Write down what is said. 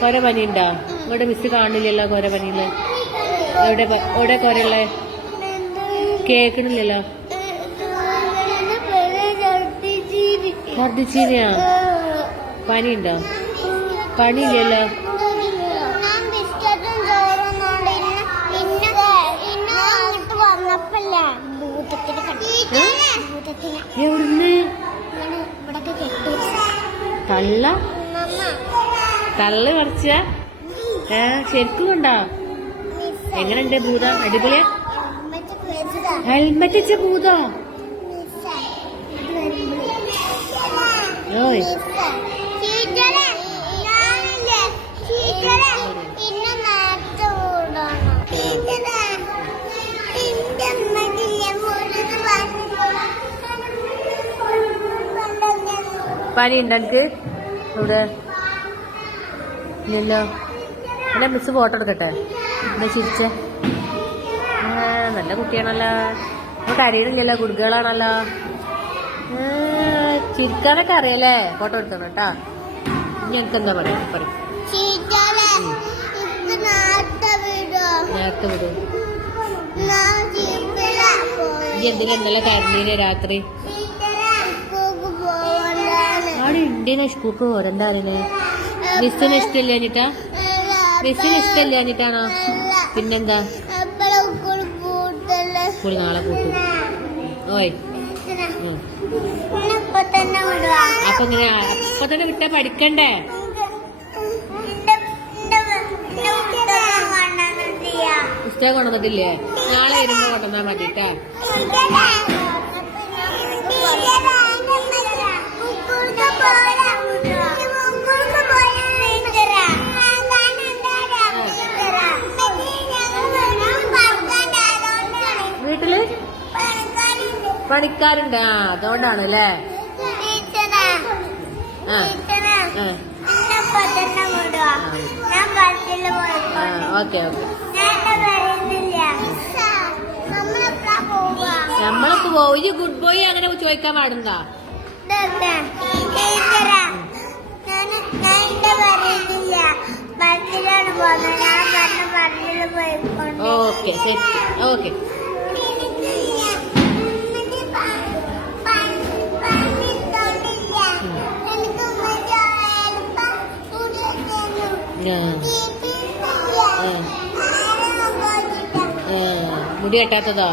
കൊര പനി ഉണ്ടോ? ഇവിടെ മിസ് കാണില്ലല്ലോ കൊര പനിയില്. എവിടെ കൊരയുള്ളേ? കേക്കണില്ലല്ലോ. ഛർദിച്ചീനിയാ? പനി ഉണ്ടോ? പനിയില്ലല്ലോ. എവിടുന്ന്? തള്ളു കുറച്ച ശരിക്കും കൊണ്ടോ? എങ്ങനെയുണ്ട് ഭൂത? അടിപൊളിയാ? ഹെൽമെറ്റ് വെച്ച ഭൂതോ? ഓയ് പനി ഉണ്ടോ എനിക്ക്? ഇവിടെ ഇല്ലല്ലോ. എന്നാ മിസ് ഫോട്ടോ എടുക്കട്ടെ? എന്നാ ചിരിച്ചേ. നല്ല കുട്ടിയാണല്ലോ. നമുക്ക് അറിയണില്ലല്ലോ, കുടുക്കുകളാണല്ലോ. ചിരിക്കാനൊക്കെ അറിയാലേ. ഫോട്ടോ എടുക്കണം കേട്ടാ. ഇനി എനിക്ക് എന്താ പറയാ? പറയും നേരത്തെ വിടും. ഈ എന്തെങ്കിലും ഇന്നലെ കരഞ്ഞീനെ രാത്രി? അവിടെ ഉണ്ടേന്ന് സ്കൂൾക്ക് പോരണ്ട അറിയണേ. മിസ്സിന് ഇഷ്ടമില്ലാഞ്ഞിട്ടാ? മിസ്സിന് ഇഷ്ടമില്ലാഞ്ഞിട്ടാണോ? പിന്നെന്താ? സ്കൂൾ നാളെ കൂട്ടും. ഓയ് അപ്പൊ ഇങ്ങനെ അപ്പൊ തന്നെ വിട്ടാ പഠിക്കണ്ടേ? പുസ്തകം കൊണ്ടുവന്നിട്ടില്ലേ? നാളെ വരുമ്പോ കൊണ്ടുവന്നാ മതിട്ടാ. വീട്ടില് പണിക്കാരുണ്ട്. അതുകൊണ്ടാണ് അല്ലേ? Okay okay. നമ്മളൊക്കെ പോയി. ഈ ഗുഡ് ബോയ് അങ്ങനെ ചോദിക്കാൻ പാടുണ്ടോ? ഓക്കെ ശരി. ഓക്കെ മുടി കെട്ടാത്തതോ?